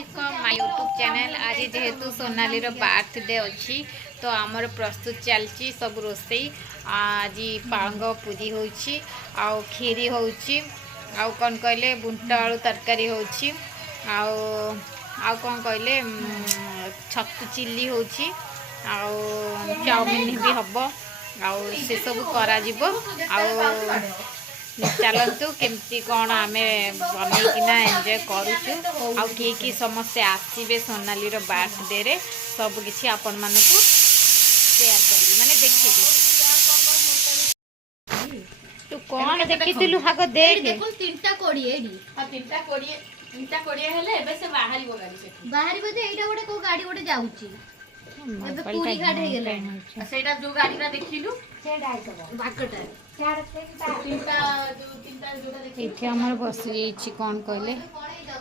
Welcome my YouTube channel. आज जेहेतु Sonali birthday अच्छी तो आमर प्रस्तुत चलती सब रोसई। आज पालंग पूरी होची आउ खीरी होची आउ कौन कहले बुंट आलू तरकारी होची आउ कौन कहले छतु चिल्ली होची आउ चाउमिन भी हम आउ से सब करा जिवो आउ चलतु केमती कौन आम बनईकिना एंजॉय करुचु आउ किए समस्ते आसबे सोनाली बर्थडे रे सब किसी आपण मानकु शेयर करी माने देखिबे। तू कौन देखिथिलु हागो देख देखो 3टा कोड़ी एडी हां 3टा कोड़ी हेले एबे से बाहरी गाड़ी से बाहरी बजे एटा गोटे को गाड़ी गोटे जाउची एबे पूरी घाट हे गेला सेटा जो गाड़ीरा देखिलु सेडा आइतो बाकटा ये आमर बस जाइए कौन कहले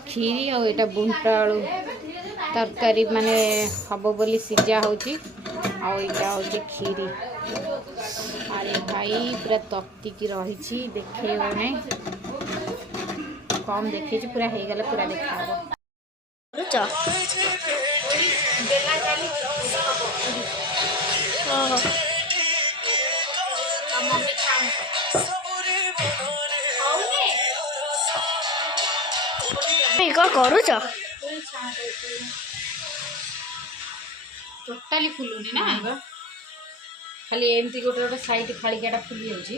खीरी और यहाँ बुंट आलू तरकारी माने हम बोली सीझा होची आईटा हूँ खीरी। अरे भाई पूरा तक्तिकी रही देखे मैंने कम देखे पूरा हो गला पूरा देखा करुच टोटाली फुलुनी ना खाली एमती गोटे गोटे साइड फाड़िका फुली जाऊँगी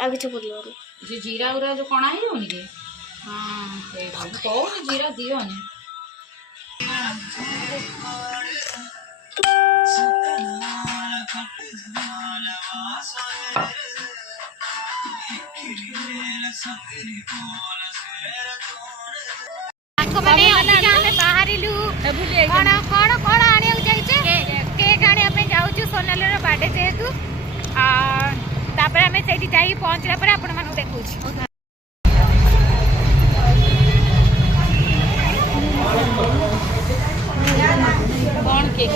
आ किछ फुलबनी जो जीरा गुरा जो कणा ही जाऊनी कि हाँ कौन जीरा दियोनी सोनाली बर्थडे जेहेतु आम से पहुँचला आपण मानू देखु कौन केक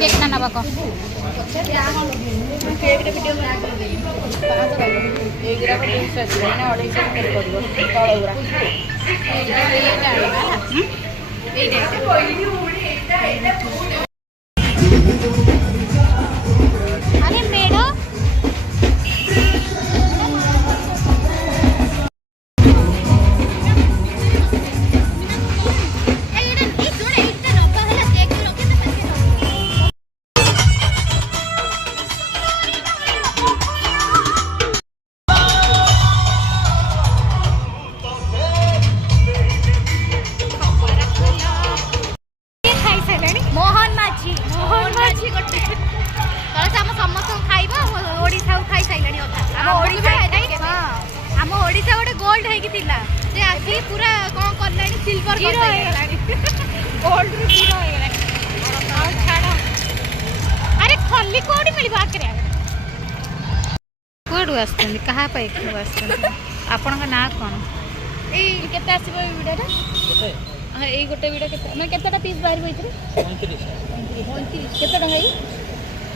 केक ना नवा को अरे मेढ़ गोल्ड है कि थिला जे आसी पूरा कोन करलानी सिल्वर कर देलानी गोल्ड रू जीरो हो गेला आ छाड़ो। अरे खल्ली कोडी मिली बाकरे कोडू आस्तन कहा पे को आस्तन आपन का ना कोन ए केते आसीबो वीडियो रे हां ए गोटे वीडियो केते मैं केतेटा पीस बाहर होइतरे 29 केते टंगा है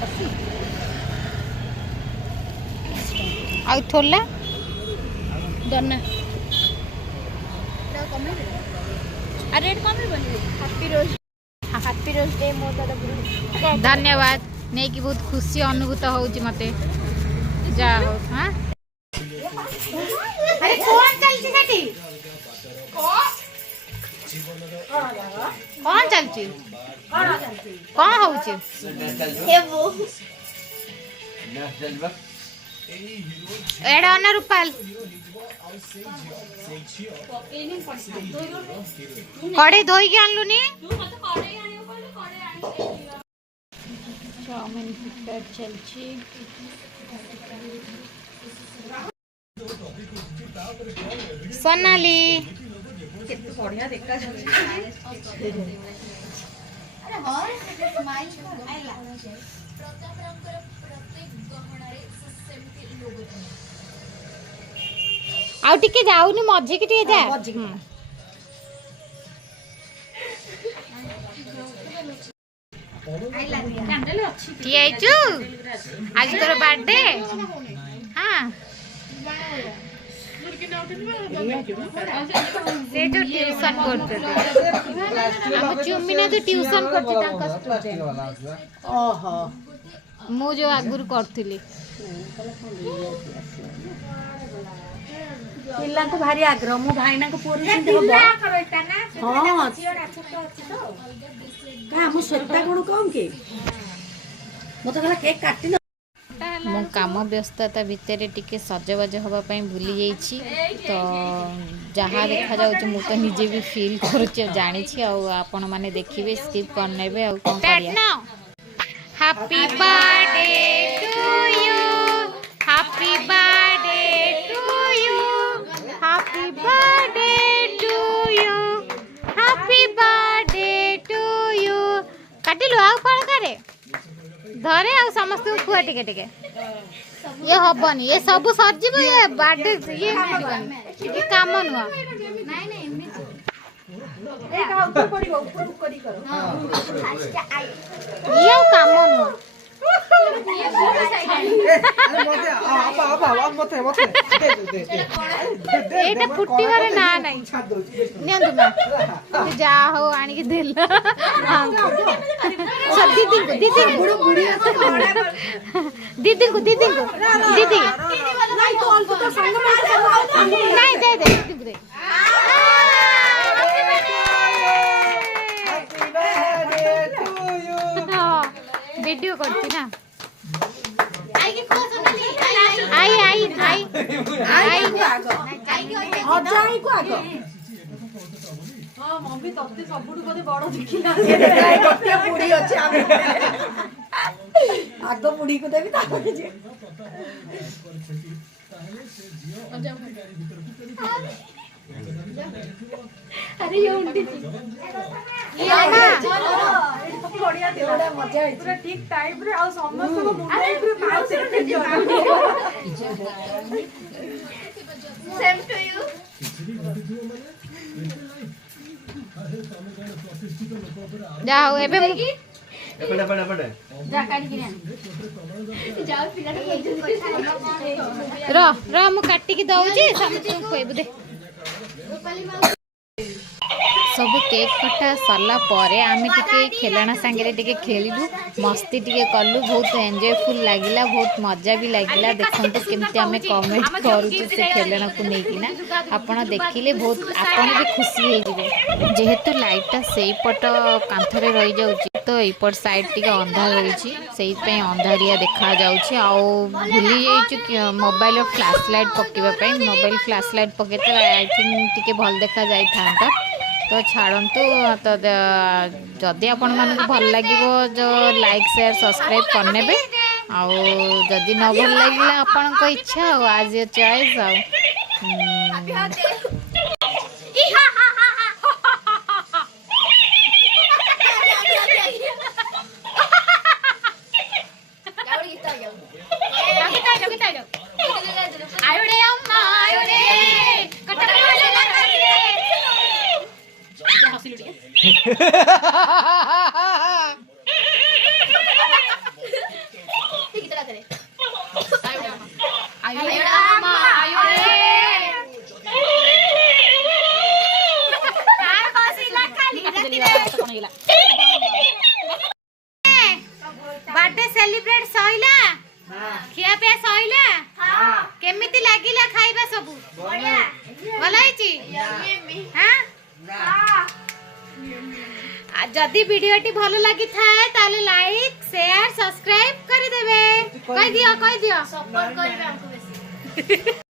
80 आ थोला दन्ना रेट कम हैप्पी रोज डे मो दादा धन्यवाद नहीं कि बहुत खुशी अनुभूत होउची मते जा हो हां अरे कौन चलची सेठी कौन चलची कौन होउची हे वो एड़ा ना रूपाल कड़े धोई के आनलु नी चाउमिन प्रिपेयर चलची सोनाली केते बढ़िया देखा अरे हां स्माइल आइला आउ टिके जाउनी मझी की टिके जा ଠିଆ ହେଇଛୁ ଆଜି ତୋର ବାର୍ଥଡେ ହଁ ସେ ଯୋଉ ଟ୍ୟୁସନ କରୁଥିଲେ ଆମ ଚୁମିନା ଯୋଉ ଟ୍ୟୁସନ କରୁଛି ତାଙ୍କ ଷ୍ଟୁଡେଣ୍ଟ ଓହୋ ମୁଁ ଯୋଉ ଆଗରୁ କରୁଥିଲି ପିଲାଙ୍କୁ ଭାରି ଆଗ୍ରହ ମୋ ଭାଇନାଙ୍କ ପୁଅ ସେମିତି ହବ ହଁ ଆମ ଶ୍ଵେତା କଣ କମ୍ କି ମତେ କହିଲା କେକ୍ କାଟିଲ ମୁଁ କାମ ବ୍ୟସ୍ତତା ଭିତରେ ଟିକେ ସଜବାଜ ହେବା ପାଇଁ ଭୁଲି ଯାଇଛି ତ ଯାହା ଦେଖାଯାଉଛି ମୁଁ ତ ନିଜେ ବି ଫିଲ୍ କରୁଛି ଆଉ ଜାଣିଛି ଆଉ ଆପଣମାନେ ଦେଖିବେ ସ୍କିପ୍ କରିନେବେ ଆଉ କ'ଣ କରିବା happy birthday to you happy birthday to you happy birthday to you happy birthday to you କାଟିଲୁ ଆଉ କ'ଣ କରେ ଧରେ ଆଉ ସମସ୍ତଙ୍କୁ ଖୁଆ ଟିକେ ଟିକେ ये हबनी ये सब सरजिब ये बर्थडे ये मिलबनी ये काम नुआ ये काम नुआ एटा फुट्टी बारे ना नहीं नियंतु ना जा हो आनी के दिल सब दीदी को दीदी को दीदी नहीं तो अल्प तो संग में नहीं दे दे दीदी को दे वीडियो करती ना आई को आगो मम्मी तत्ते सबुठु बोधे बड़ देखिला गोटे पुड़ी अछि आगो पुड़ी को देबी ताके जे अरे ये उल्टी थी ये मां बढ़िया दिला मजा आई पूरा ठीक टाइम रे आ समस्त को मुंडा पूरा पास सेम टू यू जाओ एबे जा काटी के जाओ पिला रो मु काटी के दउची समझ कोइबु दे सब केक कटा सरला परे आमे टिके खेलना संगे टिके खेलिलु मस्ती टिके कलु बहुत एंजॉयफुल लागिला बहुत मजा भी लागिला देखंतु केमते आमे कमेंट करू से खेलना को नेकिना आपण देखिले बहुत आपण भी खुशी हे जिवे जेहेतु लाइटटा सेई पट कांथरे रही जाउची तो एपट साइड टिके अंधार रहिची सेई पे अंधारिया देखा जाउची आ भूली जाइछु मोबाइल फ्लैश लाइट पकेबा पे मोबाइल फ्लैश लाइट पकेते आई थिंक टिके भल देखा जाई थांता तो छाड़तु तो जदि आपण मानक भल लगे जो लाइक शेयर सब्सक्राइब करने जदि न भल लगे आपण इच्छा आज ये चॉइस बर्थडे सेलिब्रेट सइला खिया पे सइला केमिति लागिला खाइबा सब बढ़िया भला हिची हां जदि वीडियोटी भल लगी थाए ताले लाइक शेयर सब्सक्राइब कर देबे कह दियो सपोर्ट करबे हमको बेसी